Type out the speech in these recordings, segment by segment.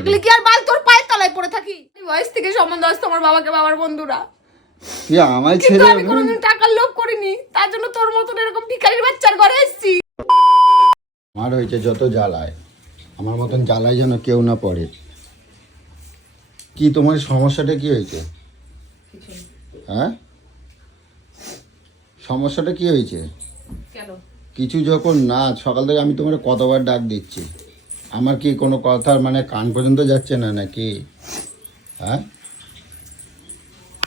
থাকলে কি আর বাল তোর পায়ের তলায় পড়ে থাকি? বয়স থেকে সম্বন্ধ আসতো আমার বাবাকে বাবার বন্ধুরা। তুই আমায় ছেড়ে আমি কোনোদিন টাকার লোভ করিনি। তার জন্য তোর মতন এরকম ভিখারির বাচ্চার ঘরে এসেছি। আমার হয়েছে যত জ্বালায় আমার মতন জ্বালায় যেন কেউ না পড়ে। কি তোমার সমস্যাটা কি হয়েছে? হ্যাঁ? সমস্যাটা কি হয়েছে? কেন? কিছু যখন না সকাল থেকে আমি তোমার কতবার ডাক দিচ্ছি। আমার কি কোনো কথার মানে কান পর্যন্ত যাচ্ছে না নাকি? হ্যাঁ?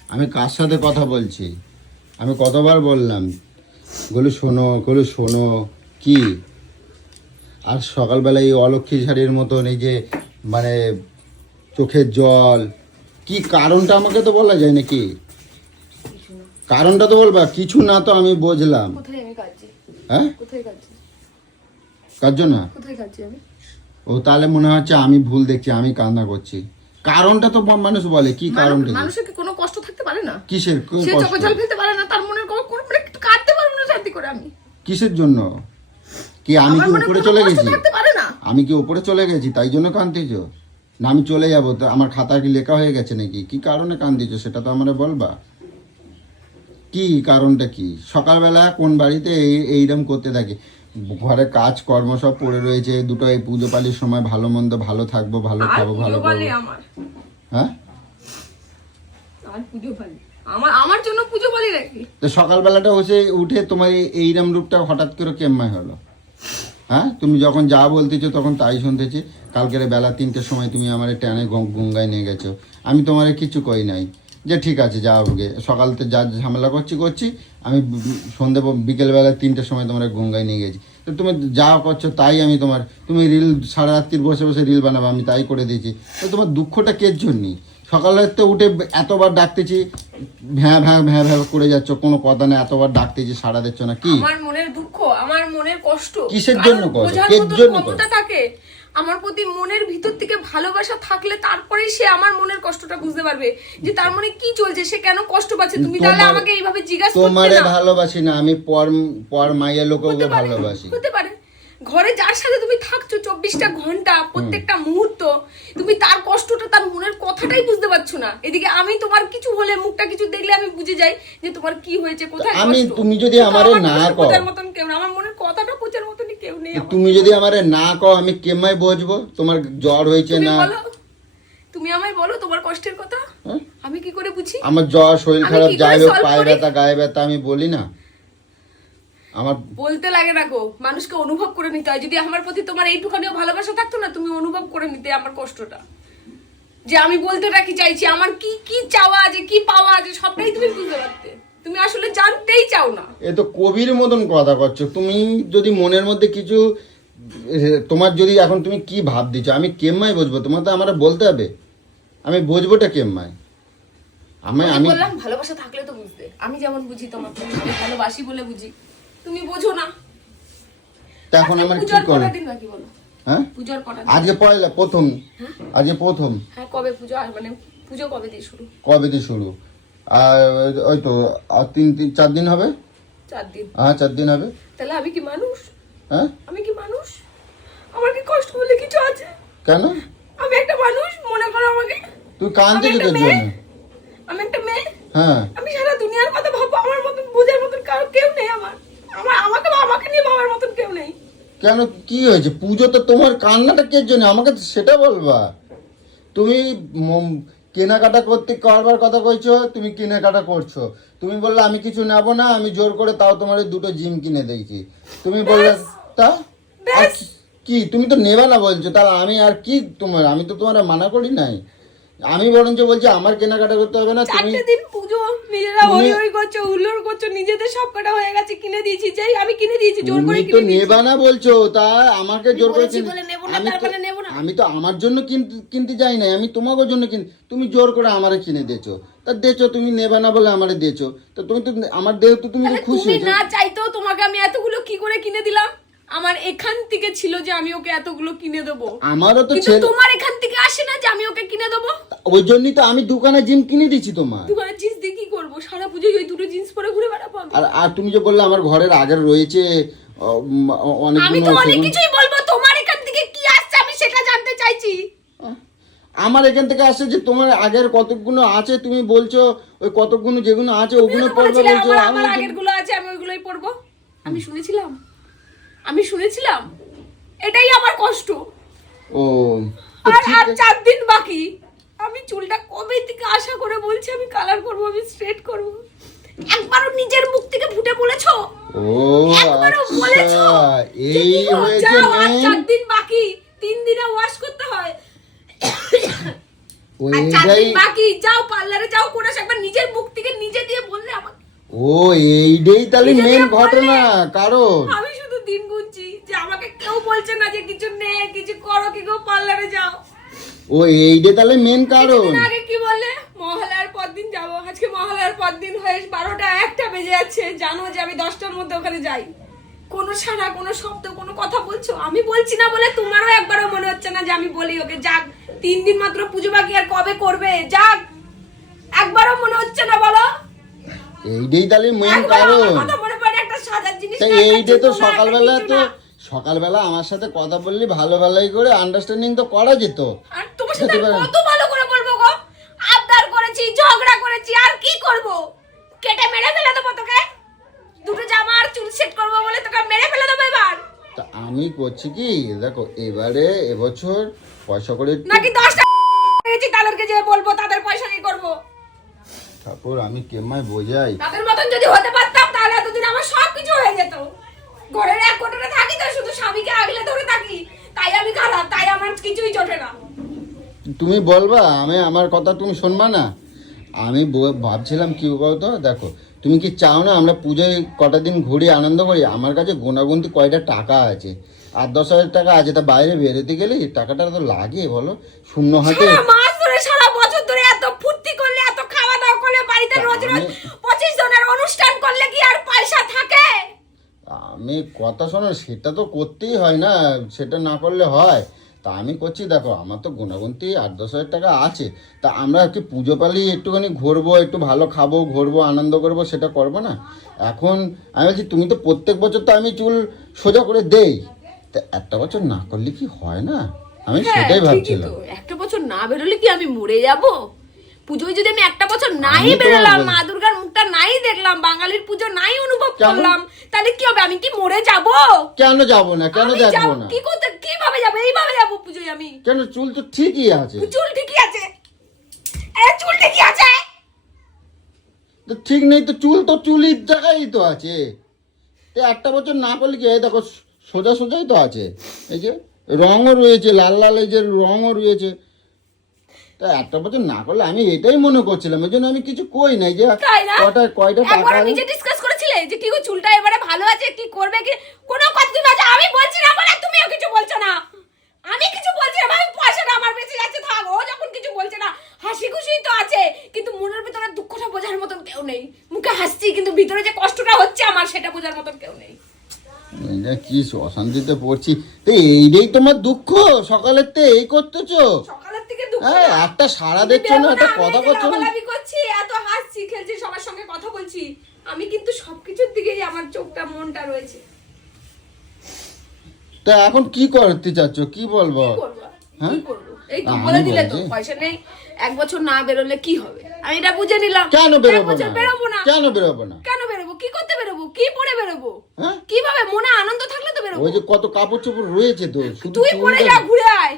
আমি কার সাথে কথা বলছি? আমি কতবার বললাম? গলু শোনো গলু শোনো কি? আর সকালবেলা এই অলক্ষী ঝাড়ির মতন এই যে মানে চোখের জল কি কারণটা আমাকে তো বলা যায় নাকি? কারণটা তো বলবা কিছু না তো আমি বুঝলাম। কোথায় আমি কাজছি হ্যাঁ? কার জন্য কোথায় কাজছি আমি? ও তাহলে মনে হচ্ছে আমি ভুল দেখছি আমি কান্না করছি। কারণটা তো মানুষ বলে কি কারণটা মানুষের কি কোনো কষ্ট থাকতে পারে না? কিসের সে কষ্ট? চোখে জল ফেলতে পারে না তার মনের কোনো মানে কাঁদতে পারব না শান্তি করে আমি। কিসের জন্য? কি আমি কি উপরে চলে গেছি? না। আমি কি উপরে চলে গেছি? তাই জন্য কান্দিছো না আমি চলে যাব তো আমার খাতা কি লেখা হয়ে গেছে নাকি? কি কারণে কান্দিছো সেটা তো আমরা বলবা। কি কারণটা কি? সকালবেলা কোন বাড়িতে এই এইরকম করতে থাকে? ঘরে কাজ কর্ম সব পড়ে রয়েছে দুটো এই পুজো পালির সময় ভালো মন্দ ভালো থাকব ভালো খাব ভালো খাব হ্যাঁ? আমার আমার জন্য পুজো বলি নাকি? তো সকালবেলাটা হচ্ছে উঠে তোমার এই এইরম রূপটা হঠাৎ করে কেম্মাই হলো। হ্যাঁ? তুমি যখন যা বলতেছো তখন তাই শুনতেছি। কালকের বেলা তিনটের সময় তুমি আমার ট্যানে গঙ্গায় নিয়ে গেছো। আমি তোমার কিছু কই নাই। যে ঠিক আছে, যা সকাল তো যা ঝামেলা করছি করছি। আমি সন্ধে বিকেলবেলা তিনটের সময় তোমার গঙ্গায় নিয়ে গেছি। তো তুমি যা করছ তাই আমি তোমার, তুমি রিল সারা রাত্রির বসে বসে রিল বানাবো, আমি তাই করে দিয়েছি। তো তোমার দুঃখটা কের জন্যই সকালে তো উঠে এতবার ডাকতেছি ভ্যাঁ ভ্যাঁ ভ্যাঁ ভ্যাঁ করে যাচ্ছ কোনো কথা নেই এতবার ডাকতেছি সাড়া দিচ্ছ না কি? আমার মনের দুঃখ আমার মনের কষ্ট কিসের জন্য কষ্ট? বোঝার জন্য থাকে? আমার প্রতি মনের ভিতর থেকে ভালোবাসা থাকলে তারপরেই সে আমার মনের কষ্টটা বুঝতে পারবে যে তার মনে কি চলছে সে কেন কষ্ট পাচ্ছে? তুমি তাহলে আমাকে এইভাবে জিজ্ঞাসা করতে না তোমারে ভালোবাসি না আমি পর পর মাইয়া লোককে ভালোবাসি। হতে পারে। ঘরে যার সাথে তুমি থাকছো চব্বিশটা ঘণ্টা প্রত্যেকটা মুহূর্ত তুমি তার কষ্টটা তার মনের কথাটাই বুঝতে পারছ না। এদিকে আমি তোমার কিছু হলে মুখটা কিছু দেখলে আমি বুঝে যাই যে তোমার কি হয়েছে কোথায় আমি তুমি যদি আমারে না কও। মতন কেউ না আমার মনের কথাটা বোঝার মতনই কেউ নেই তুমি যদি আমারে না কও আমি কেমাই বুঝব? তোমার জ্বর হয়েছে না? তুমি আমায় বলো তোমার কষ্টের কথা? হ্যাঁ? আমি কি করে বুঝি? আমার জ্বর শরীর খারাপ যাই হোক পায়ে ব্যথা গায়ে ব্যথা আমি বলি না। আমার বলতে লাগে না গো মানুষকে অনুভব করে নিতে হয়। যদি আমার প্রতি তোমার এইটুখানিও ভালোবাসা থাকতো না তুমি অনুভব করে নিতে আমার কষ্টটা। যে আমি বলতে কি চাইছি আমার কি কি চাওয়া আছে কি পাওয়া আছে সবটাই তুমি বুঝতে পারতে। তুমি আসলে জানতেই চাও না। এ তো কবির মতন কথা করছ তুমি যদি মনের মধ্যে কিছু তোমার যদি এখন তুমি কি ভাব দিচ্ছ আমি কেম্মাই বুঝব? তোমার তো আমার বলতে হবে। আমি বুঝবোটা কেম্মাই আমি আমি আমি বললাম ভালোবাসা থাকলে তো বুঝতে। আমি যেমন বুঝি তোমাকে ভালোবাসি বলে বুঝি। তুমি বোঝো না। তা এখন আমার কি করো? হ্যাঁ? পূজার কটা আজকে পয়লা প্রথম। আজকে প্রথম। হ্যাঁ কবে পুজো আর মানে পুজো কবে দিয়ে শুরু? কবে দিয়ে শুরু? আর ওই তো আর তিন তিন চার দিন হবে? চার দিন। হ্যাঁ চার দিন হবে। তাহলে আমি কি মানুষ? হ্যাঁ? আমি কি মানুষ? আমার কি কষ্ট বলে কিছু আছে? কেন? আমি একটা মানুষ মনে করো আমাকে। তুই কাঁদতে আমি একটা তোর মেয়ে। জন্য? আমি একটা মেয়ে। হ্যাঁ। আমি সারা দুনিয়ার কথা ভাববো আমার মতন বোঝার মতন কারও কেউ নেই আমার। আমার আমাকে আমাকে নিয়ে ভাবার মতন কেউ নেই। কেন? কি হয়েছে? পুজো তো তোমার কান্নাটা কে জন্য আমাকে সেটা বলবা। তুমি কেনাকাটা করতে করবার কথা কইছো তুমি কেনাকাটা করছ। তুমি বললে আমি কিছু নেব না আমি জোর করে তাও তোমার ওই দুটো জিম কিনে দিয়েছি তুমি বললে তা? আর কি? তুমি তো নেবা না বলছো। তাহলে আমি আর কি তোমার? আমি তো তোমার মানা করি নাই। আমি বরঞ্চ বলছি আমার কেনাকাটা করতে হবে না তুমি দিন পুজো নিজেরা হই হই করছ হুল্লোড় করছ নিজেদের সব কটা হয়ে গেছে কিনে দিয়েছি যাই আমি কিনে দিয়েছি জোর করে কিনে দিয়েছি। নেবা না বলছো তা আমাকে জোর করে কিনে- বলে নেব না, আমি তো মানে না। আমি তো আমার জন্য কিনতে কিনতে যাই নাই আমি তোমাকে জন্য কিন তুমি জোর করে আমারে কিনে দিয়েছ। তা দেছো তুমি নেবা না বলে আমারে দিয়েছ। তো তুমি তো আমার দেহ তো তুমি তো খুশি তুমি না চাইতেও তোমাকে আমি এতগুলো কি করে কিনে দিলাম? আমার এখান থেকে ছিল যে আমি ওকে এতগুলো কিনে দেবো। আমারও তো কিন্তু ছেলে তোমার এখান থেকে আসে না যে আমি ওকে কিনে দেবো? ওই জন্যই তো আমি দোকানে জিম কিনে দিয়েছি তোমার। তোমার জিন্স দিয়ে কি করব? সারা পুজোয় ওই দুটো জিন্স পরে ঘুরে বেড়াবো আমি? আর আর তুমি যে বললে আমার ঘরের আগের রয়েছে অ, উম, আমি তো অনেক সেগুন- কিছুই বলব তোমার এখান থেকে কি আসছে আমি সেটা জানতে চাইছি। আমার এখান থেকে আসছে যে তোমার আগের কতগুলো আছে তুমি বলছো ওই কতগুলো যেগুলো আছে ওগুলো তো পড়বে বলেছিলে বলছো আমার আমি আমার আগেরগুলো আছে আমি ওইগুলোই পড়ব আমি শুনেছিলাম। আমি শুনেছিলাম এটাই আমার কষ্ট। ও আর আর চার দিন বাকি। আমি চুলটা কবে থেকে আশা করে বলছি আমি কালার করব আমি স্ট্রেট করব। একবারও নিজের মুখ থেকে ফুটে বলেছ? ও একবারও বলেছ? আচ্ছা এই কি হয়েছে আর চার দিন বাকি তিন দিনে ওয়াশ করতে হয়। ওইটাই বাকি যাও পার্লারে যাও করে একবার নিজের মুখ থেকে নিজে দিয়ে বললে আমার ও এইটাই তাহলে মেন ঘটনা কারণ আমি দিন গুনছি যে আমাকে কেউ বলছে না যে কিছু নে কিছু করো কি গো পার্লারে যাও। ও এইটাই তাহলে মেন কারণ। আগে কি বলে মহালয়ার পর দিন যাব। আজকে মহালয়ার পর দিন হয়ে বারোটা একটা বেজে যাচ্ছে। জানো যে আমি দশটার মধ্যে ওখানে যাই। কোনো সারা কোনো শব্দ কোনো কথা বলছো? আমি বলছি না বলে তোমারও একবারও মনে হচ্ছে না যে আমি বলি ওকে। যাক তিন দিন মাত্র পুজো বাকি আর কবে করবে? যাক একবারও মনে হচ্ছে না বলো। এইটাই তাহলে মেন কারণ এইটা তো সকালবেলা তো সকালবেলা আমার সাথে কথা বললি ভালো ভালোই করে আন্ডারস্ট্যান্ডিং তো করা যেত। আর তোমার সাথে। কত ভালো করে বলব গো? আবদার করেছি ঝগড়া করেছি আর কি করব? কেটে মেরে ফেলে দেবো তোকে? দুটো জামা আর চুল সেট করব বলে তোকে মেরে ফেলে দেবো এবার? তা আমি করছি কি? দেখো এবারে এবছর পয়সা করে নাকি দশটা পেয়েছি তাদেরকে যে বলব তাদের পয়সা নিয়ে করব? ঠাকুর আমি কেমায় বোঝাই? তাদের মতন যদি হতে পারতাম তাহলে এতদিন আমার সব কিছু হয়ে যেত। ঘরের এক কোটরে থাকি তো শুধু স্বামীকে আগলে ধরে থাকি। তাই আমি খারাপ তাই আমার কিছুই জোটে না। তুমি বলবা আমি আমার কথা তুমি শুনবা না? আমি ভাবছিলাম কি বলতো দেখো তুমি কি চাও না আমরা পুজোয় কটা দিন ঘুরে আনন্দ করি? আমার কাছে গোনাগুনতি কয়টা টাকা আছে? আর দশ হাজার টাকা আছে তা বাইরে বেরোতে গেলে টাকাটা তো লাগে বলো শূন্য হাতে। সারা মাস ধরে সারা বছর ধরে এত খাওয়া দাওয়া করলে বাড়িতে তা রোজ রোজ আমি- পঁচিশ জনের অনুষ্ঠান করলে কি আর পয়সা থাকে? আমি কথা শোনো সেটা তো করতেই হয় না সেটা না করলে হয়। তা আমি করছি দেখো আমার তো গুণাগুনতি আট দশ হাজার টাকা আছে। তা আমরা কি পুজো পালি একটুখানি ঘুরবো একটু ভালো খাব ঘুরবো আনন্দ করব সেটা করব না? এখন আমি বলছি তুমি তো প্রত্যেক বছর তো আমি চুল সোজা করে দেই। তা একটা বছর না করলে কি হয় না? আমি হ্যাঁ, সেটাই ভাবছিলাম। একটা বছর না বেরোলে কি আমি মরে যাব? পুজোয় যদি আমি একটা বছর নাই বেরোলাম মা দুর্গার মুখটা নাই দেখলাম বাঙালির পুজো নাই অনুভব? করলাম তাহলে কি হবে? আমি কি মরে যাব? কেন যাব না? কেন যাব না? কি করতে কীভাবে যাব? এইভাবে যাব পুজোয় আমি? কেন? চুল তো ঠিকই আছে। চুল ঠিকই আছে। এ চুল ঠিকই আছে? তো ঠিক নেই তো চুল তো চুলির জায়গায় তো আছে। তো একটা বছর না করলে কি দেখো সোজা সোজাই তো আছে। এই যে রঙও রয়েছে লাল লাল এই যে রঙও রয়েছে। তা একটা বছর না করলে আমি এটাই মনে করছিলাম এই জন্য আমি কিছু কই নাই যে কটা কয়টা টাকা নিজে ডিসকাস করেছিলে যে কি গো চুলটা এবারে ভালো আছে কি করবে কি কোনো কথা তুমি আমি বলছি না বলে তুমিও কিছু বলছো না। আমি কিছু বলছি না ভাই পয়সাটা আমার বেঁচে যাচ্ছে থাক ও যখন কিছু বলছে না হাসি খুশি তো আছে কিন্তু মনের ভিতরে দুঃখটা বোঝার মতন কেউ নেই। মুখে হাসছি কিন্তু ভিতরে যে কষ্টটা হচ্ছে আমার সেটা বোঝার মতন কেউ নেই। এটা কি অশান্তিতে পড়ছি? তো এইটাই তোমার দুঃখ? সকালের তে এই করতেছো? সকালের থেকে দুঃখ হ্যাঁ একটা সারা দেখছ না? একটা কথা করছ না? করছি এত হাসছি খেলছি সবার সঙ্গে কথা বলছি। আমি কিন্তু সবকিছুর দিকেই আমার চোখটা মনটা রয়েছে। তা এখন কি করতে চাচ্ছ? কি বলব? হ্যাঁ? এই তো বলে দিলে তো পয়সা নেই এক বছর না বেরোলে কি হবে? আমি এটা বুঝে নিলাম। কেন বেরোবো না? বেরোবো না। কেন বেরোবো না? কেন বেরোবো? কি করতে বেরোবো? কি পরে বেরোবো? হ্যাঁ? কীভাবে? মনে আনন্দ থাকলে তো বেরোবো। ওই যে কত কাপড় চোপড় রয়েছে তো তুই পরে যা ঘুরে আয়।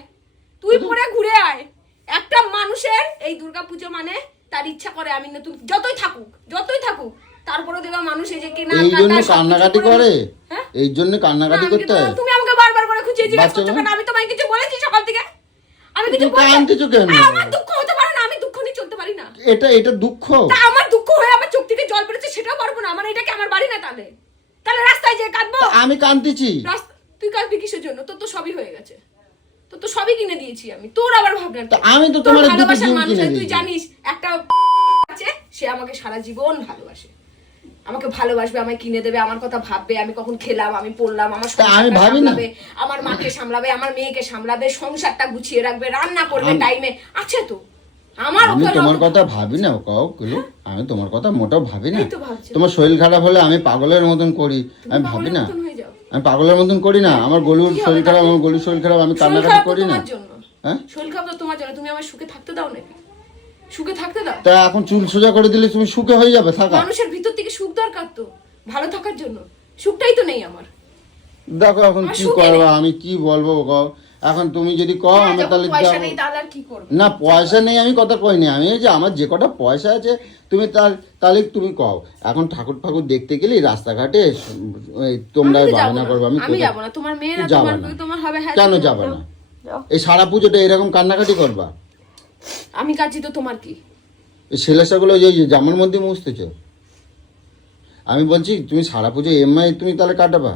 তুই পরে ঘুরে আয়। একটা মানুষের এই দুর্গাপুজো মানে তার ইচ্ছা করে আমি নতুন যতই থাকুক যতই থাকুক তারপরে দেখবা মানুষ এই যে কেনা এই জন্য কান্নাকাটি করে- হ্যাঁ? এই জন্য কান্নাকাটি করতে? হয় তুমি আমাকে বারবার করে খুঁজিয়ে জিজ্ঞেস করছ কেন আমি তোমায় কিছু বলেছি সকাল থেকে। আমি কিছু? আমার দুঃখ হতে পারে না আমি দুঃখ নিয়ে চলতে পারি না এটা এটা দুঃখ। তা আমার দুঃখ হয়ে আমার চোখ থেকে জল বেরোচ্ছে সেটাও পারব না। আমার এটা কি আমার বাড়ি না তাহলে? তাহলে রাস্তায় যে কাঁদবো? আমি কাঁদতেছি। তুই কাঁদবি কিসের জন্য? তোর তো সবই হয়ে গেছে। তোর তো সবই কিনে দিয়েছি আমি। তোর আবার ভাবনা তা আমি তো তোমার ভালোবাসার ডিম মানুষ তুই জানিস একটা আছে সে আমাকে সারা জীবন ভালোবাসে। আমাকে ভালোবাসবে আমায় কিনে দেবে আমার কথা ভাববে আমি কখন খেলাম আমি পড়লাম আমার আমি ভাবি না। আমার মাকে সামলাবে আমার মেয়েকে সামলাবে সংসারটা গুছিয়ে রাখবে রান্না করবে টাইমে আছে তো। আমার আমি তোমার কথা ভাবি না কাউ গুলো আমি তোমার কথা মোটেও ভাবি না। তোমার শরীর খারাপ হলে আমি পাগলের মতন করি আমি ভাবি না হয়ে। আমি পাগলের মতন করি না আমার গলুর শরীর খারাপ আমার গলুর শরীর খারাপ আমি কান্নাকাটি করি না। হ্যাঁ? শরীর খারাপ তো তোমার জন্য তুমি আমার সুখে থাকতে দাও নাকি? সুখে থাকতে দাও। তা এখন চুল সোজা করে দিলে তুমি সুখে হয়ে যাবে থাকা। মানুষের ভিতর থেকে সুখ দরকার তো ভালো থাকার জন্য। সুখটাই তো নেই আমার। দেখো এখন কি করব। আমি কি বলব এখন তুমি যদি কও হ্যাঁ, আমি তাহলে পয়সা নেই তাহলে কি করব? না পয়সা নেই আমি কথা কই কইনি আমি যে আমার যে কটা পয়সা আছে তুমি তার তাহলে তুমি কও। এখন ঠাকুর ঠাকুর দেখতে গেলে রাস্তাঘাটে ওই তোমরা বাহানা না। করব আমি যাব না। তোমার মেয়েরা যাবে তোমার না। তোমার হবে হ্যাঁ কেন যাবে না? এই সারা পুজোটা এরকম কান্নাকাটি করবা? আমি কাছি তো তোমার কি? এই ছেলেসাগুলো যে জামার মধ্যে মুছতেছ? আমি বলছি তুমি সারা পুজো এমআই তুমি তাহলে কাটাবা?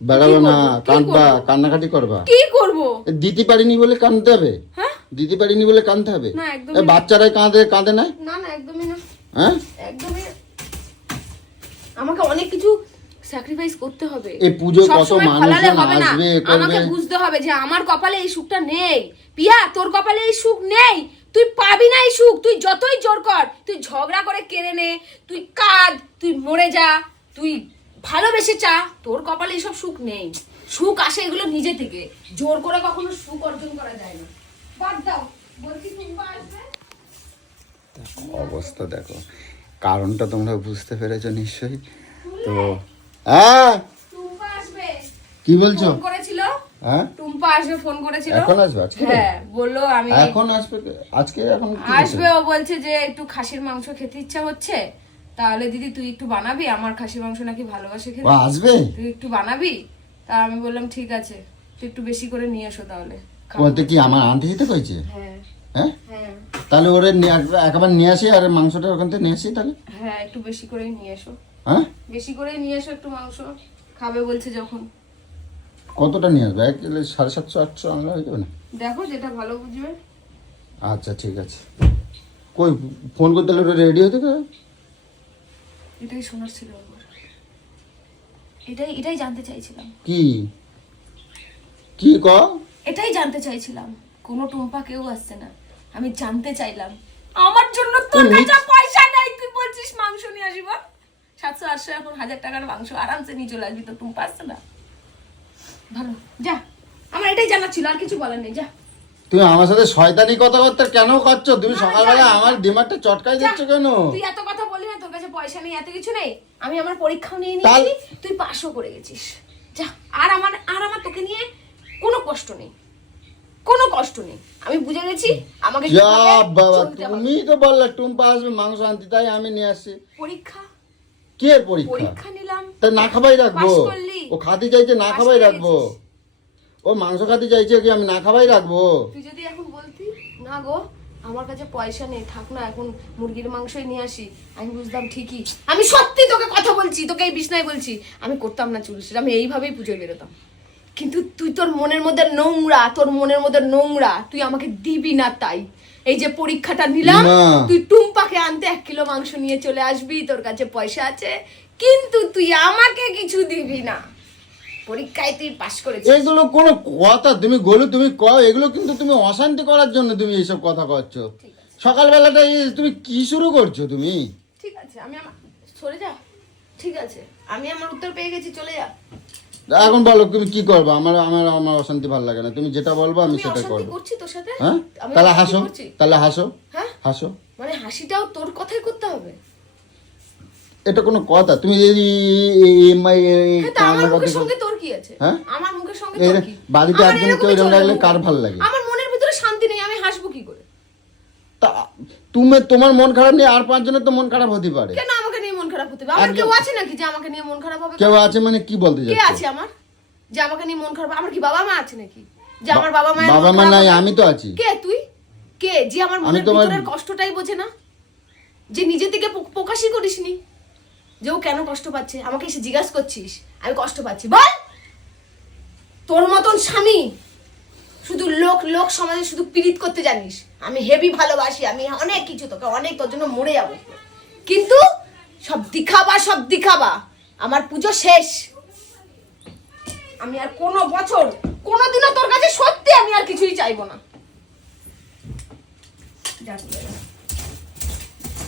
বেড়াবে না? কাঁদবা কান্নাকাটি করবা। কি করব? দিতে পারিনি বলে কাঁদতে হবে। হ্যাঁ? দিতে পারিনি বলে কাঁদতে হবে। না, একদমই এ, বাচ্চারাই কাঁদে কাঁদে না? না না একদমই না। হ্যাঁ? একদমই আমাকে অনেক কিছু স্যাক্রিফাইস করতে হবে। এই পুজো কত মানুষজন আসবে আমাকে বুঝতে হবে যে আমার কপালে এই সুখটা নেই। পিয়া তোর কপালে এই সুখ নেই। তুই পাবি না এই সুখ। তুই যতই জোর কর তুই ঝগড়া করে কেড়ে নে তুই কাঁদ তুই মরে যা তুই ভালোবেসে চা তোর কপালে এইসব সুখ নেই। সুখ আসে এগুলো নিজে থেকে। জোর করে কখনো সুখ অর্জন করা যায় না। বাদ দাও। বলছি অবস্থা দেখো। কারণটা তোমরা বুঝতে পেরেছ নিশ্চয়ই। তো হ্যাঁ? কি বলছো? করেছিল? হ্যাঁ? টুম্পা আসবে ফোন করেছিল? এখন আসবে? আজকে হ্যাঁ বলল আমি এখন আসবে? আজকে এখন আসবে ও বলছে যে একটু খাসির মাংস খেতে ইচ্ছা হচ্ছে। তাহলে দিদি তুই একটু বানাবি? আমার খাসি মাংস নাকি ভালোবাসে খেতে। আসবে? তুই একটু বানাবি? তা আমি বললাম ঠিক আছে তুই একটু বেশি করে নিয়ে এসো তাহলে। বলতে কি আমার আনতে যেতে কইছে? হ্যাঁ। হ্যাঁ? হ্যাঁ। তাহলে ওরে একবার নিয়ে আসি আর মাংসটা ওখান থেকে নিয়ে আসি তাহলে? হ্যাঁ একটু বেশি করেই নিয়ে এসো। হ্যাঁ? বেশি করে নিয়ে এসো একটু মাংস। খাবে বলছে যখন। কতটা নিয়ে আসবে? এক কিলো সাড়ে সাতশো আটশো আনলে হয়ে যাবে না? দেখো যেটা ভালো বুঝবে। আচ্ছা ঠিক আছে। কই ফোন করতে রেডি হতে এটাই শোনার ছিল আমার। এটাই এটাই জানতে চাইছিলাম। কি? কি ক? এটাই জানতে চাইছিলাম। কোনো টুম্পা কেউ আসছে না। আমি জানতে চাইলাম। আমার জন্য তোর কাছে পয়সা নাই। তুই বলছিস মাংস নিয়ে আসবি? সাতশো আটশো এখন হাজার টাকার মাংস আরামসে নিয়ে চলে আসবি। তো টুম্পা আসছে না? ভালো যা। আমার এটাই জানা ছিল আর কিছু বলার নেই যা। তুমি আমার সাথে শয়তানি কথা করতে কেন করছ? তুমি সকালবেলা আমার দিমাগটা চটকাই। দিচ্ছ কেন? তুই এত কথা পয়সা নেই এত কিছু নেই। আমি আমার পরীক্ষাও নিয়ে নিয়েছি তুই পাশও করে গেছিস। যা আর আমার আর আমার তোকে নিয়ে কোনো কষ্ট নেই। কোনো কষ্ট নেই। আমি বুঝে গেছি আমাকে যা বাবা তুমি তো বললে টুম্পা আসবে মাংস আনতে তাই আমি নিয়ে আসছি। পরীক্ষা? কে পরীক্ষা? পরীক্ষা নিলাম। তা না খাবাই রাখব। ও খাতে চাইছে না খাবাই রাখব। ও মাংস খাতে চাইছে কি আমি না খাবাই রাখব? তুই যদি এখন বলতি না গো। আমার কাছে পয়সা নেই থাক না এখন মুরগির মাংসই নিয়ে আসি। আমি বুঝতাম ঠিকই। আমি সত্যি তোকে কথা বলছি তোকে এই বিছনায় বলছি। আমি করতাম না চুল সেটা আমি এইভাবেই পুজোয় বেরোতাম। কিন্তু তুই তোর মনের মধ্যে নোংরা তোর মনের মধ্যে নোংরা তুই আমাকে দিবি না তাই। এই যে পরীক্ষাটা নিলাম। তুই টুম্পাকে আনতে এক কিলো মাংস নিয়ে চলে আসবি তোর কাছে পয়সা আছে কিন্তু তুই আমাকে কিছু দিবি না। পরীক্ষায় তুই পাশ করেছিস। এগুলো কোনো কথা তুমি গলু তুমি কও এগুলো কিন্তু তুমি অশান্তি করার জন্য তুমি এইসব কথা করছ। সকালবেলাটা তুমি কি শুরু করছ তুমি? ঠিক আছে আমি আমার সরে যা। ঠিক আছে আমি আমার উত্তর পেয়ে গেছি চলে যা। এখন বলো তুমি কি করবে? আমার আমার আমার অশান্তি ভালো লাগে না। তুমি যেটা বলব আমি সেটা করব। করছি তোর সাথে? হ্যাঁ? তাহলে হাসো? তাহলে হাসো। হ্যাঁ? হাসো। মানে হাসিটাও তোর কথাই করতে হবে। এটা কোনো কথা? তুমি এমআই হ্যাঁ তা আমার মুখের সঙ্গে তোর কি আছে? হ্যাঁ? আমার মুখের সঙ্গে তোর কি? বাড়িতে কেউ এরকম মুখ। কার ভালো লাগে? আমার মনের ভিতরে শান্তি নেই আমি হাসবো কি করে? তা তুমি তোমার মন খারাপ আর পাঁচজনের তো মন খারাপ হতে পারে। কেন আমাকে নিয়ে মন খারাপ হতে হবে? আমার কেউ আছে নাকি যে আমাকে নিয়ে মন খারাপ হবে? কেউ আছে মানে কি বলতে কে আছে আমার? যে আমাকে নিয়ে মন খারাপ আমার কি বাবা মা আছে নাকি? যে আমার বাবা মা বাবা মা নাই আমি তো আছি। কে তুই? কে? যে আমার আমি মনের ভিতরের কষ্টটাই বোঝে না? যে নিজে থেকে প্রক- প্রকাশই করিসনি? যে ও কেন কষ্ট পাচ্ছে? আমাকে এসে জিজ্ঞাসা করছিস, আমি কষ্ট পাচ্ছি। বল! তোর মতন স্বামী শুধু লোক লোক সমাজে শুধু পীড়িত করতে জানিস। আমি হেভি ভালোবাসি, আমি অনেক কিছু তোকে, অনেক তোর জন্য মরে যাব। কিন্তু সব দিখাবা সব দিখাবা। আমার পুজো শেষ। আমি আর কোনো বছর, কোনোদিনও তোর কাছে সত্যি আমি আর কিছুই চাইব না।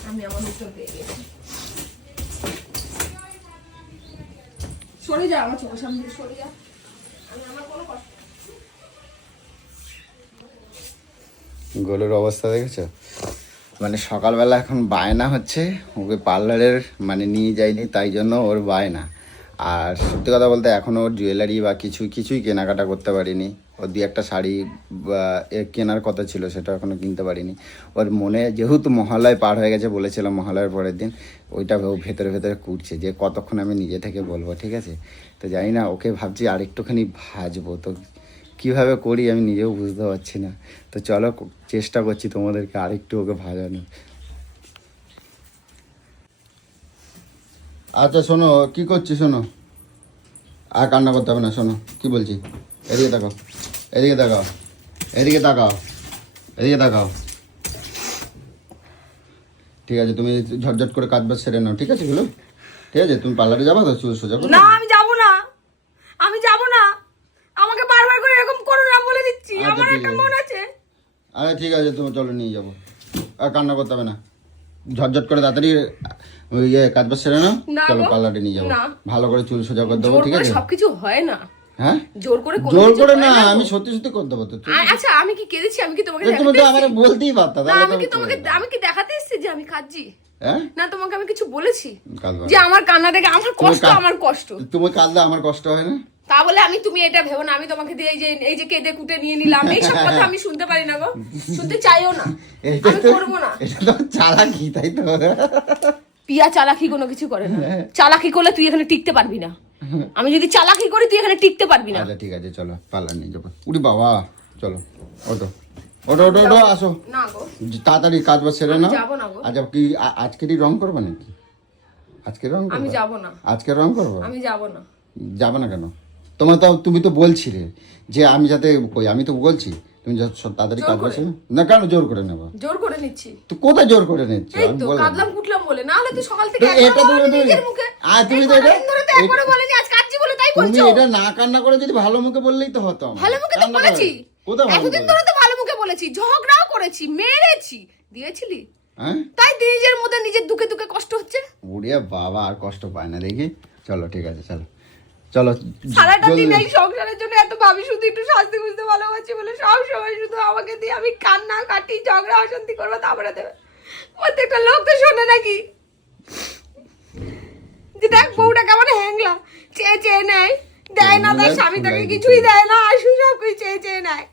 আমি আমার উত্তর পেয়ে গেছি। সরে যা আমার চোখের সামনে সরে যা। গরুর অবস্থা দেখেছ? মানে সকালবেলা এখন বায়না হচ্ছে, ওকে পার্লারের মানে নিয়ে যায়নি, তাই জন্য ওর বায়না। আর সত্যি কথা বলতে এখনও ওর জুয়েলারি বা কিছু, কিছুই কেনাকাটা করতে পারিনি। দিয়ে একটা শাড়ি কেনার কথা ছিল, সেটা এখনও কিনতে পারিনি। ওর মনে যেহেতু মহালয় পার হয়ে গেছে বলেছিলাম মহালয়ের পরের দিন, ওইটা ও ভেতরে ভেতরে কুটছে, যে কতক্ষণ আমি নিজে থেকে বলব, ঠিক আছে? তো জানি না, ওকে ভাবছি আরেকটুখানি ভাজবো, তো কীভাবে করি আমি নিজেও বুঝতে পারছি না। তো চলো, চেষ্টা করছি তোমাদেরকে আরেকটু ওকে ভাজানোর। আচ্ছা শোনো, কি করছি শোনো? আর কান্না করতে হবে না, শোনো, কি বলছি? এদিকে তাকাও। এদিকে তাকাও। এদিকে তাকাও। এদিকে তাকাও। ঠিক আছে তুমি ঝটঝট করে কাজ বাজ সেরে নাও ঠিক আছে গুলো? ঠিক আছে তুমি পার্লারে যাবা তো? চুল সোজা না আমি যাব না। আমি যাব না। আমাকে বারবার করে এরকম করো না বলে দিচ্ছি। আচ্ছা, আমার একটা। মন আছে। আরে ঠিক আছে তুমি চলো নিয়ে যাব। আর কান্না করতে হবে না। ঝটঝট করে তাড়াতাড়ি ইয়ে কাজ বাজ সেরে নাও। চলো পার্লারে নিয়ে যাব। ভালো করে চুল সোজা করে দেবো ঠিক আছে? সবকিছু হয় না। হ্যাঁ? জোর করে জোর করে না আমি সত্যি সত্যি তুমি আচ্ছা আমি কি কেঁদেছি? আমি কি তোমাকে তুমি তো আমার বলতেই পারতা না তাহলে আমি কি তোমাকে আমি কি দেখাতে এসেছি যে আমি কাঁদছি? না তোমাকে আমি কিছু বলেছি? যে আমার কান্না দেখে আমার কষ্ট আমার কষ্ট। তুমি কাঁদলে আমার কষ্ট হয় না? তা বলে আমি তুমি এটা ভেবো না আমি তোমাকে দিয়ে এই যে এই যে কেঁদে কুটে নিয়ে নিলাম এইসব কথা আমি শুনতে পারি না গো। শুনতে চাইও না। আমি করব না। এটা তো চালাকি তাই তো। পিয়া চালাকি কোনো কিছু করে না। হ্যাঁ। চালাকি করলে তুই এখানে টিকতে পারবি না। আমি যদি চালাকি করি তুই এখানে টিকতে পারবি না। আচ্ছা ঠিক আছে চলো পার্লার নিয়ে যাব। উড়ি বাবা চলো ওটো ওটো ওটো ওটো আসো। না গো। তাড়াতাড়ি কাজ বাজ সেরে নাও। যাব না গো। আচ্ছা কি আজকেরই রং করব নাকি? আজকে রং করব? আমি যাব না। আজকে রং করব? আমি যাব না। যাবে না কেন? তোমার তো তুমি তো বলছিলে যে আমি যাতে কই আমি তো বলছি। তুমি তাড়াতাড়ি কাজ? না কেন জোর করে নেব? জোর করে নিচ্ছি। তো কোথায় জোর করে নিচ্ছ? এই আমি বললাম। কাঁদলাম কুটলাম বলে। না হলে তুই সকাল থেকে এটা তুমি- নিজের মুখে। আর তুমি তো এটা- একবারও বলেনি আজ বলে তাই তুমি এটা না কান্না করে যদি ভালো মুখে বললেই তো হতো। ভালো মুখে তো বলেছি। কোথায় ভালো এতদিন ধরে তো ভালো মুখে বলেছি। ঝগড়াও করেছি মেরেছি। দিয়েছিলি? হ্যাঁ? তাই নিজের মধ্যে নিজের দুঃখে দুঃখে কষ্ট হচ্ছে? উড়িয়া বাবা আর কষ্ট পায় না। দেখি। চলো ঠিক আছে চলো। চলো সারাটা দিন এই সংসারের জন্য এত ভাবি শুধু একটু শাস্তি বুঝতে ভালোবাসি বলে সব সময় শুধু আমাকে দিয়ে আমি কান্না কাটি ঝগড়া অশান্তি করব তারপরে দেবে। প্রত্যেকটা লোক তো শোনে নাকি? যে দেখ বউটা কেমন হ্যাংলা চেয়ে চেয়ে নেয় দেয় না তার স্বামী তাকে কিছুই দেয় না আশু সব কিছু চেয়ে চেয়ে নেয়।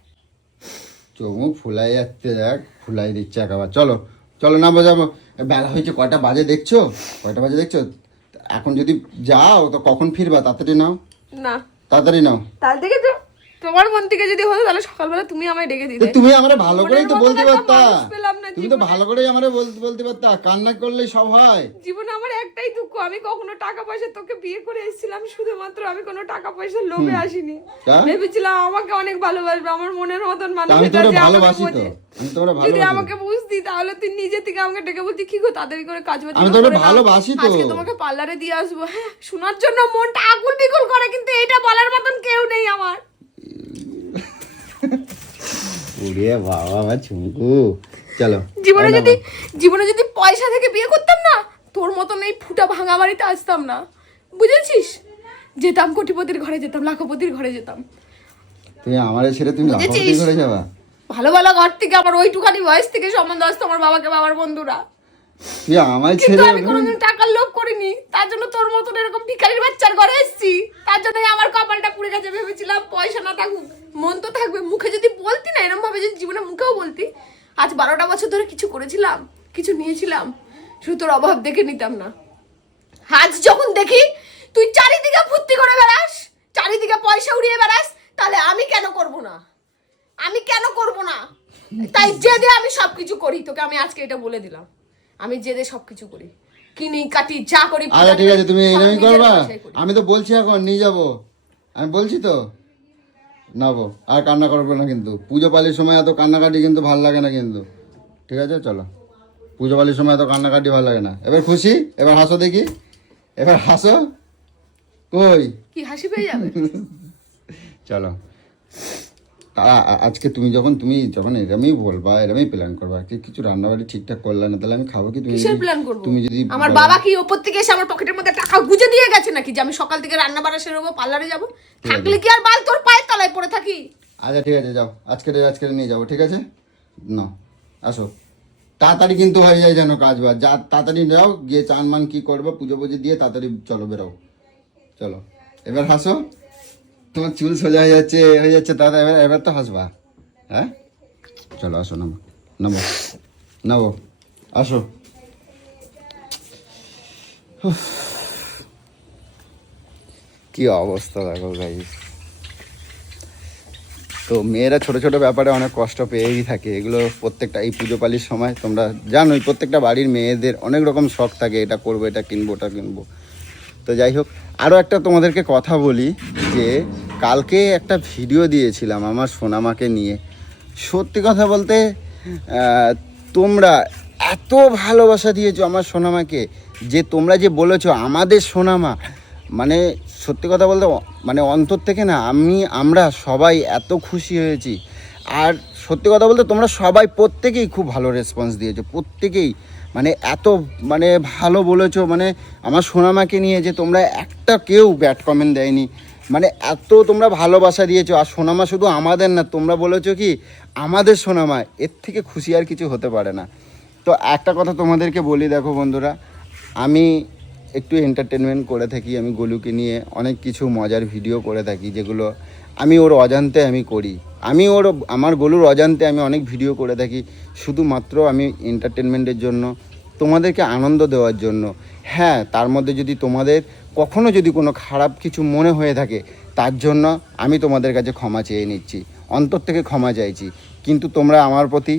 চমুক ফুলাই যাচ্ছে দেখ ফুলাই দিচ্ছে একেবারে। চলো চলো না বোঝাবো বেলা হয়েছে কয়টা বাজে দেখছ? কয়টা বাজে দেখছ? এখন যদি যাও তো কখন ফিরবা? তাড়াতাড়ি নাও। না। তাড়াতাড়ি নাও। তাহলে থেকে তো তোমার মন থেকে যদি হতো তাহলে সকালবেলা তুমি আমায় ডেকে দিতে। তুমি আমরা ভালো করেই তো বলতে পারতা। তুমি তো ভালো করেই আমরা বলতে বলতে পারতা। কান্না করলেই সব হয়। জীবনে আমার একটাই দুঃখ আমি কখনো টাকা পয়সা তোকে বিয়ে করে এসেছিলাম শুধুমাত্র আমি কোনো টাকা পয়সার লোভে আসিনি? ভেবেছিলাম আমাকে অনেক ভালোবাসবে আমার মনের মতন মানুষ এটা যে আমাকে ভালোবাসি তো। বোঝে। যদি আমাকে বুঝতি তাহলে তুই নিজে থেকে আমাকে ডেকে বলতি কি গো তাড়াতাড়ি করে কাজ বাজ আমি তোরে ভালোবাসি তো। আজকে তোমাকে পার্লারে দিয়ে আসব। হ্যাঁ শোনার জন্য মনটা আকুল বিকুল করে কিন্তু এটা বলার মতন কেউ নেই আমার। উড়িয়ে বাবা আমার চুমকু। চলো। জীবনে যদি জীবনে যদি পয়সা থেকে বিয়ে করতাম না তোর মতন এই ফুটা ভাঙা বাড়িতে আসতাম না। বুঝেছিস? যেতাম কোটিপতির ঘরে যেতাম লাখপতির ঘরে যেতাম। তুমি আমারে ছেড়ে তুমি বুঝেছিস? করে যাবা? ভালো ভালো ঘর থেকে আমার ওইটুখানি বয়স থেকে সম্বন্ধ আসতো আমার বাবাকে বাবার বন্ধুরা। তুই আমায় ছেড়ে আমি কোনোদিন টাকার লোভ করিনি। তার জন্য তোর মতন এরকম ভিখারির বাচ্চার ঘরে এসেছি। তার জন্যই আমার কপালটা পুড়ে গেছে ভেবেছিলাম পয়সা না থাকুক মন তো থাকবে। মুখে যদি বলতি না এরকম ভাবে যদি জীবনে মুখেও বলতি আজ বারোটা বছর ধরে কিছু করেছিলাম কিছু নিয়েছিলাম শুধু তোর অভাব দেখে নিতাম না। আজ যখন দেখি তুই চারিদিকে ফুর্তি করে বেড়াস চারিদিকে পয়সা উড়িয়ে বেড়াস তাহলে আমি কেন করব না? আমি কেন করব না? তাই জেদে আমি সবকিছু করি তোকে আমি আজকে এটা বলে দিলাম। আমি জেদে সবকিছু করি। কিনি কাটি যা করি আচ্ছা ঠিক আছে তুমি এইরকমই করবা? আমি তো বলছি এখন নিয়ে যাব। আমি বলছি তো? নাবো আর কান্না করব না কিন্তু। পুজো পালির সময় এত কান্নাকাটি কিন্তু ভালো লাগে না কিন্তু। ঠিক আছে চলো। পুজো পালির সময় এত কান্নাকাটি ভালো লাগে না। এবার খুশি? এবার হাসো দেখি। এবার হাসো? কই? কি হাসি পেয়ে যাবে? চলো। আজকে তুমি যখন তুমি যখন এরমই বলবা এরমই প্ল্যান করবা কি কিছু রান্না রান্নাবাড়ি ঠিকঠাক করলে না তাহলে আমি খাব কি? তুমি প্ল্যান করব? তুমি যদি আমার বাবা কি ওপর থেকে এসে আমার পকেটের মধ্যে টাকা গুজে দিয়ে গেছে নাকি যে আমি সকাল থেকে রান্না বাড়া সেরে সেরবো পার্লারে যাব? থাকলে কি আর বাল তোর পায়ের তলায় পড়ে থাকি? আচ্ছা ঠিক আছে যাও। আজকে আজকে নিয়ে যাব ঠিক আছে? না আসো। তাড়াতাড়ি কিন্তু হয়ে যায় যেন কাজ বাজ। যা তাড়াতাড়ি যাও গিয়ে চান মান কি করব পুজো পুজো দিয়ে তাড়াতাড়ি চলো বেরো। চলো। এবার হাসো। তোমার চুল সোজা হয়ে যাচ্ছে হয়ে যাচ্ছে, দাদা, এবার এবার তো হাসবা। হ্যাঁ? চলো, আসো, নামো নামো নামো, আসো। কি অবস্থা দেখো গাই তো মেয়েরা ছোট ছোট ব্যাপারে অনেক কষ্ট পেয়েই থাকে, এগুলো প্রত্যেকটা, এই পুজো পালির সময় তোমরা জানোই, প্রত্যেকটা বাড়ির মেয়েদের অনেক রকম শখ থাকে, এটা করব, এটা কিনবো, ওটা কিনবো। তো যাই হোক আরও একটা তোমাদেরকে কথা বলি যে কালকে একটা ভিডিও দিয়েছিলাম আমার সোনামাকে নিয়ে। সত্যি কথা বলতে তোমরা এত ভালোবাসা দিয়েছ আমার সোনামাকে যে তোমরা যে বলেছ আমাদের সোনামা মানে সত্যি কথা বলতে মানে অন্তর থেকে না আমি, আমরা সবাই এত খুশি হয়েছি। আর সত্যি কথা বলতে তোমরা সবাই প্রত্যেকেই খুব ভালো রেসপন্স দিয়েছ, প্রত্যেকেই। মানে এত মানে ভালো বলেছ মানে আমার সোনামাকে নিয়ে যে তোমরা একটা কেউ ব্যাড কমেন্ট দেয়নি। মানে এত তোমরা ভালোবাসা দিয়েছ, আর সোনামা শুধু আমাদের না, তোমরা বলেছ কি, আমাদের সোনামা, এর থেকে খুশি আর কিছু হতে পারে না। তো একটা কথা তোমাদেরকে বলি দেখো বন্ধুরা, আমি একটু এন্টারটেনমেন্ট করে থাকি, আমি গোলুকে নিয়ে অনেক কিছু মজার ভিডিও করে থাকি, যেগুলো আমি ওর অজান্তে আমি করি। আমি ওর, আমার গোলুর অজান্তে আমি অনেক ভিডিও করে থাকি, শুধুমাত্র আমি এন্টারটেনমেন্টের জন্য, তোমাদেরকে আনন্দ দেওয়ার জন্য। হ্যাঁ তার মধ্যে যদি তোমাদের কখনো যদি কোনো খারাপ কিছু মনে হয়ে থাকে, তার জন্য আমি তোমাদের কাছে ক্ষমা চেয়ে নিচ্ছি, অন্তর থেকে ক্ষমা চাইছি। কিন্তু তোমরা আমার প্রতি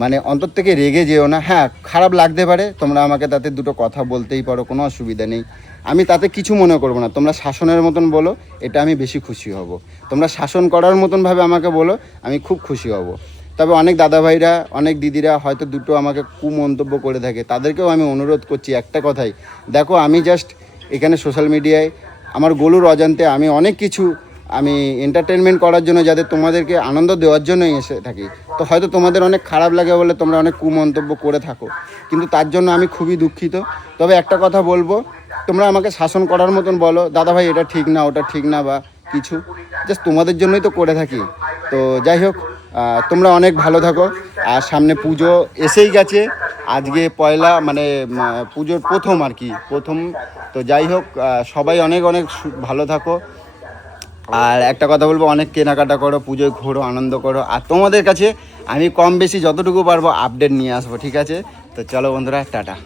মানে অন্তর থেকে রেগে যেও না। হ্যাঁ খারাপ লাগতে পারে, তোমরা আমাকে তাতে দুটো কথা বলতেই পারো, কোনো অসুবিধা নেই। আমি তাতে কিছু মনে করব না, তোমরা শাসনের মতন বলো, এটা আমি বেশি খুশি হব। তোমরা শাসন করার মতন ভাবে আমাকে বলো, আমি খুব খুশি হব। তবে অনেক দাদাভাইরা, অনেক দিদিরা হয়তো দুটো আমাকে কুমন্তব্য করে থাকে। তাদেরকেও আমি অনুরোধ করছি একটা কথাই। দেখো, আমি জাস্ট এখানে সোশ্যাল মিডিয়ায় আমার গলুর অজান্তে আমি অনেক কিছু আমি এন্টারটেনমেন্ট করার জন্য যাদের তোমাদেরকে আনন্দ দেওয়ার জন্যই এসে থাকি। তো হয়তো তোমাদের অনেক খারাপ লাগে বলে তোমরা অনেক কুমন্তব্য করে থাকো। কিন্তু তার জন্য আমি খুবই দুঃখিত। তবে একটা কথা বলব, তোমরা আমাকে শাসন করার মতন বলো, দাদা ভাই, এটা ঠিক না, ওটা ঠিক না বা কিছু। জাস্ট তোমাদের জন্যই তো করে থাকি। তো যাই হোক তোমরা অনেক ভালো থাকো। আর সামনে পুজো এসেই গেছে। আজকে পয়লা মানে পুজোর প্রথম আর কি, প্রথম। তো যাই হোক সবাই অনেক অনেক ভালো থাকো। আর একটা কথা বলব, অনেক কেনাকাটা করো, পুজোয় ঘোরো, আনন্দ করো। আর তোমাদের কাছে আমি কম বেশি যতটুকু পারব আপডেট নিয়ে আসব, ঠিক আছে? তো চলো বন্ধুরা, টাটা।